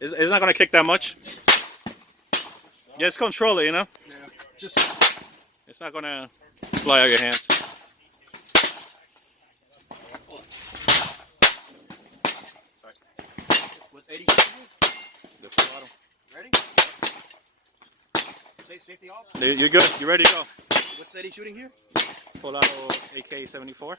It's not gonna kick that much. Just control it, you know. Yeah. Just. It's not gonna fly out your hands. What's 80? The full auto. Ready? Safety off. You're good. You ready to go? What's Eddie shooting here? Full auto AK-74.